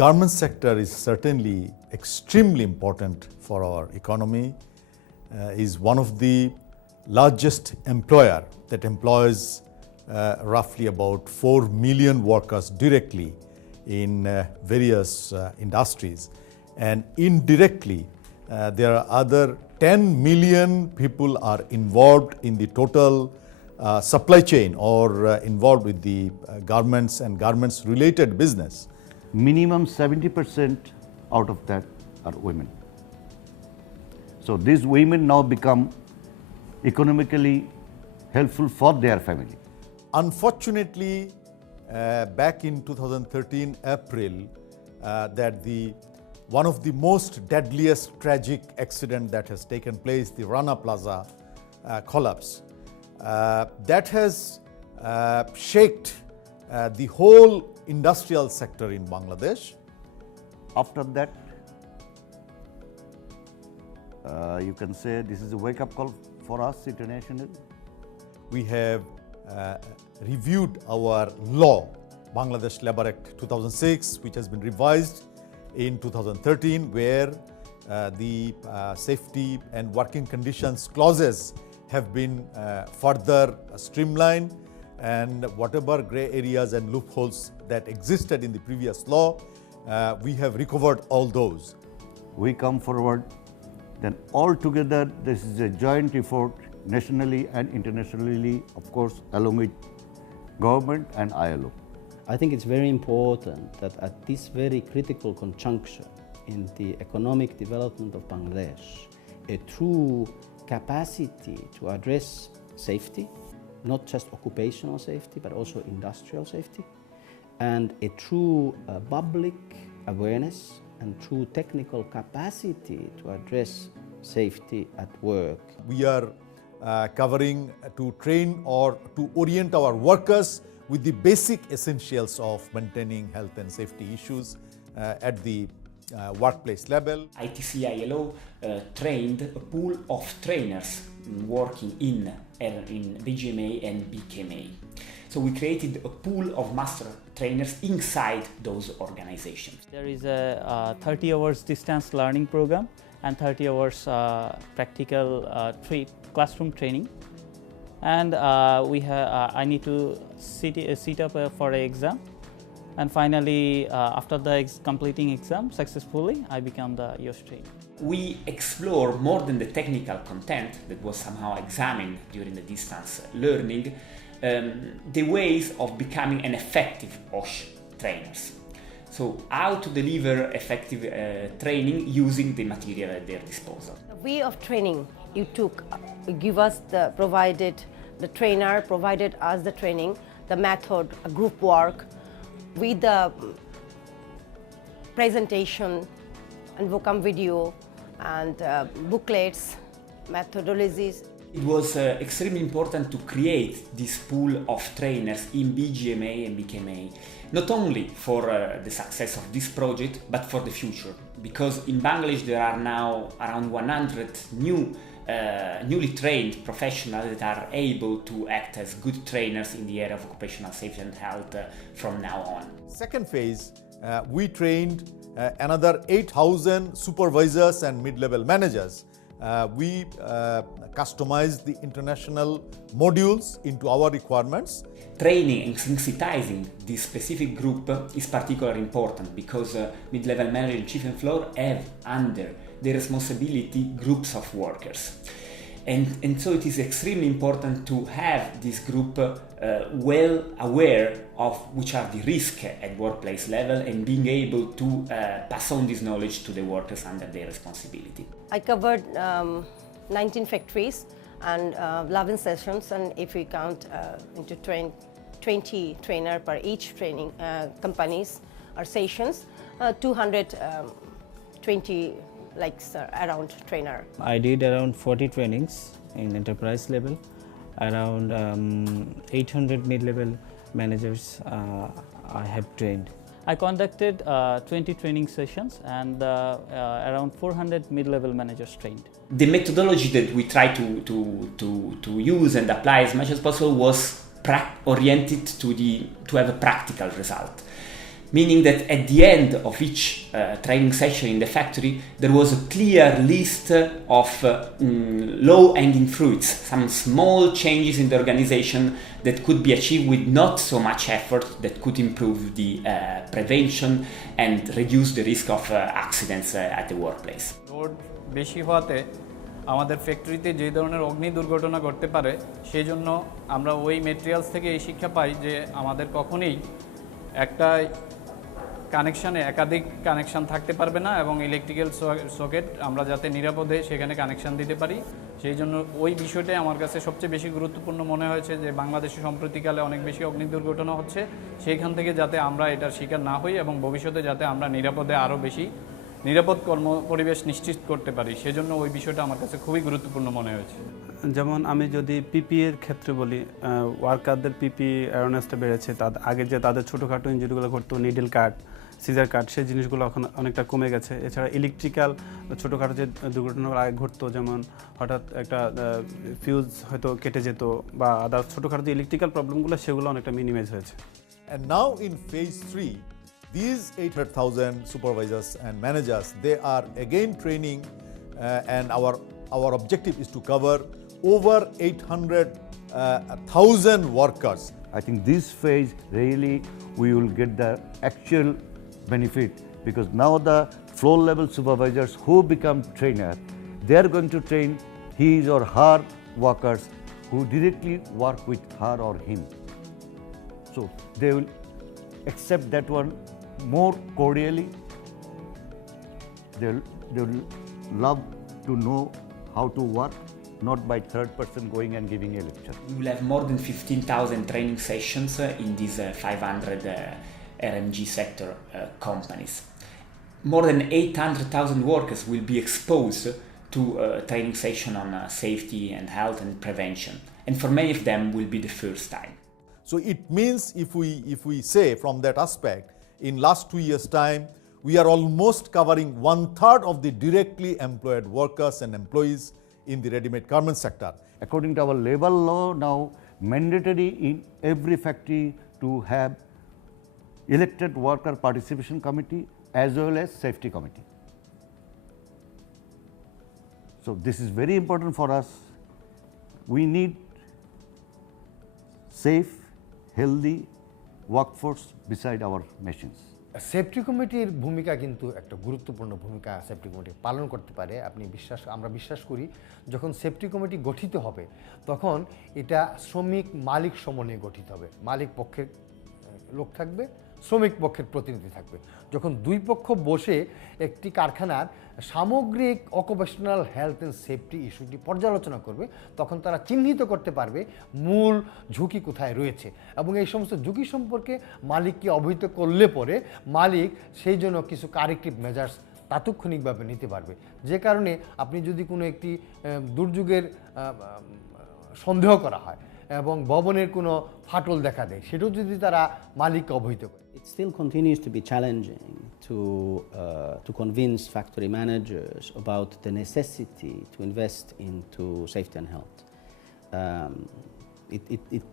garment sector is certainly extremely important for our economy, is one of the largest employer that employs roughly about 4 million workers directly in various industries, and indirectly there are other 10 million people are involved in the total supply chain or involved with the garments and garments related business. Minimum 70% out of that are women. So these women now become economically helpful for their family. Unfortunately, back in 2013 April, that one of the most deadliest tragic accident that has taken place, the Rana Plaza collapse, that has shaked the whole industrial sector in Bangladesh. After that, you can say this is a wake-up call for us internationally. We have reviewed our law, Bangladesh Labour Act 2006, which has been revised in 2013, where the safety and working conditions clauses have been further streamlined, and whatever grey areas and loopholes that existed in the previous law, we have recovered all those. We come forward, then all together this is a joint effort nationally and internationally, of course, along with government and ILO. I think it's very important that at this very critical conjuncture in the economic development of Bangladesh, a true capacity to address safety, not just occupational safety, but also industrial safety, and a true public awareness and true technical capacity to address safety at work. We are covering to train or to orient our workers with the basic essentials of maintaining health and safety issues at the workplace level. ITC-ILO trained a pool of trainers working in BGMA and BKMA. So we created a pool of master trainers inside those organizations. There is a 30 hours distance learning program and 30 hours practical classroom training. And I need to sit up for an exam. And finally, after the completing exam successfully, I become the IOS trainer. We explore more than the technical content that was somehow examined during the distance learning, the ways of becoming an effective OSH trainers. So how to deliver effective training using the material at their disposal. The way of training you took, the trainer provided us the training, the method, group work, with the presentation and vocab video and booklets, methodologies. It was extremely important to create this pool of trainers in BGMA and BKMA, not only for the success of this project, but for the future. Because in Bangladesh there are now around 100 newly trained professionals that are able to act as good trainers in the area of occupational safety and health from now on. Second phase, we trained another 8,000 supervisors and mid-level managers. We customized the international modules into our requirements. Training and sensitizing this specific group is particularly important because mid-level manager and chief and floor have under their responsibility groups of workers. And so it is extremely important to have this group well aware of which are the risks at workplace level and being able to pass on this knowledge to the workers under their responsibility. I covered 19 factories and 11 sessions, and if we count into 20 trainer per each training companies or sessions, 220 around trainer. I did around 40 trainings in enterprise level, around 800 mid-level managers I have trained. I conducted 20 training sessions and around 400 mid-level managers trained. The methodology that we try to use and apply as much as possible was oriented to have a practical result. meaning that at the end of each training session in the factory there was a clear list of low-hanging fruits, some small changes in the organization that could be achieved with not so much effort, that could improve the prevention and reduce the risk of accidents at the workplace. Load বেশি হওয়াতে আমাদের ফ্যাক্টরিতে যে ধরনের অগ্নি দুর্ঘটনা ঘটতে পারে সেই জন্য আমরা ওই ম্যাটেরিয়ালস থেকে এই শিক্ষা পাই যে আমাদের কখনোই একটা কানেকশানে একাধিক কানেকশান থাকতে পারবে না এবং ইলেকট্রিক্যাল সকেট আমরা যাতে নিরাপদে সেখানে কানেকশান দিতে পারি সেই জন্য ওই বিষয়টাই আমার কাছে সবচেয়ে বেশি গুরুত্বপূর্ণ মনে হয়েছে যে বাংলাদেশে সম্প্রতিকালে অনেক বেশি অগ্নি দুর্ঘটনা হচ্ছে সেইখান থেকে যাতে আমরা এটার শিকার না হই এবং ভবিষ্যতে যাতে আমরা নিরাপদে আরও বেশি নিরাপদ কর্ম পরিবেশ নিশ্চিত করতে পারি সেজন্য ওই বিষয়টা আমার কাছে খুবই গুরুত্বপূর্ণ মনে হয়েছে। যেমন আমি যদি পিপিএর ক্ষেত্রে বলি, ওয়ার্কারদের পিপি অ্যাওয়ারনেসটা বেড়েছে। আগে যে তাদের ছোটোখাটো ইঞ্জুরিগুলো ঘটতো, নিডল কাট, সিজার কাট, সেই জিনিসগুলো এখন অনেকটা কমে গেছে। এছাড়া ইলেকট্রিক্যাল ছোটোখাটো যে দুর্ঘটনাগুলো আগে ঘটতো, যেমন হঠাৎ একটা ফিউজ হয়তো কেটে যেত বা আদার ছোটোখাটো যে ইলেকট্রিক্যাল প্রবলেমগুলো সেগুলো অনেকটা মিনিমাইজ হয়েছে। And now in phase 3, these 800,000 supervisors and managers, they are again training and our objective is to cover over 800,000 workers. I think this phase really we will get the actual benefit because now the floor level supervisors who become trainer, they are going to train his or her workers who directly work with her or him. So they will accept that one more cordially. They will love to know how to work, not by third person going and giving a lecture. We will have more than 15,000 training sessions in these 500 RMG sector companies. More than 800,000 workers will be exposed to training session on safety and health and prevention, and for many of them will be the first time. So it means if we say from that aspect, in last 2 years' time, we are almost covering 1/3 of the directly employed workers and employees in the ready-made garment sector. According to our labor law, now mandatory in every factory to have elected worker participation committee as well as safety committee. So this is very important for us. We need safe, healthy workforce beside our machines. Safety কমিটির ভূমিকা কিন্তু একটা গুরুত্বপূর্ণ ভূমিকা safety committee পালন করতে পারে। আমরা বিশ্বাস করি যখন সেফটি কমিটি গঠিত হবে তখন এটা শ্রমিক মালিক সমন্বয়ে গঠিত হবে। মালিক পক্ষের লোক থাকবে, শ্রমিক পক্ষের প্রতিনিধি থাকবে। যখন দুই পক্ষ বসে একটি কারখানার সামগ্রিক অকুপেশনাল হেলথ অ্যান্ড সেফটি ইস্যুটি পর্যালোচনা করবে তখন তারা চিহ্নিত করতে পারবে মূল ঝুঁকি কোথায় রয়েছে এবং এই সমস্ত ঝুঁকি সম্পর্কে মালিককে অবহিত করলে পরে মালিক সেই জন্য কিছু কারেক্টিভ মেজার্স তাৎক্ষণিকভাবে নিতে পারবে। যে কারণে আপনি যদি কোনো একটি দুর্যোগের সন্দেহ করা হয় এবং ভবনের কোনো ফাটল দেখা দেয় সেটাও যদি তারা মালিককে অবহিত করে। It still continues to be challenging to convince factory managers about the necessity to invest into safety and health.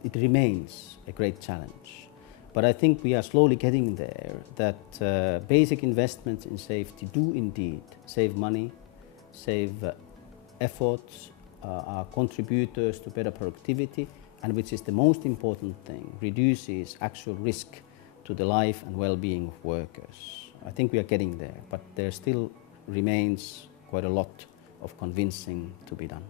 It remains a great challenge. But I think we are slowly getting there, that basic investments in safety do indeed save money, save efforts, are contributors to better productivity, and which is the most important thing, reduces actual risk to the life and well-being of workers. I think we are getting there, but there still remains quite a lot of convincing to be done.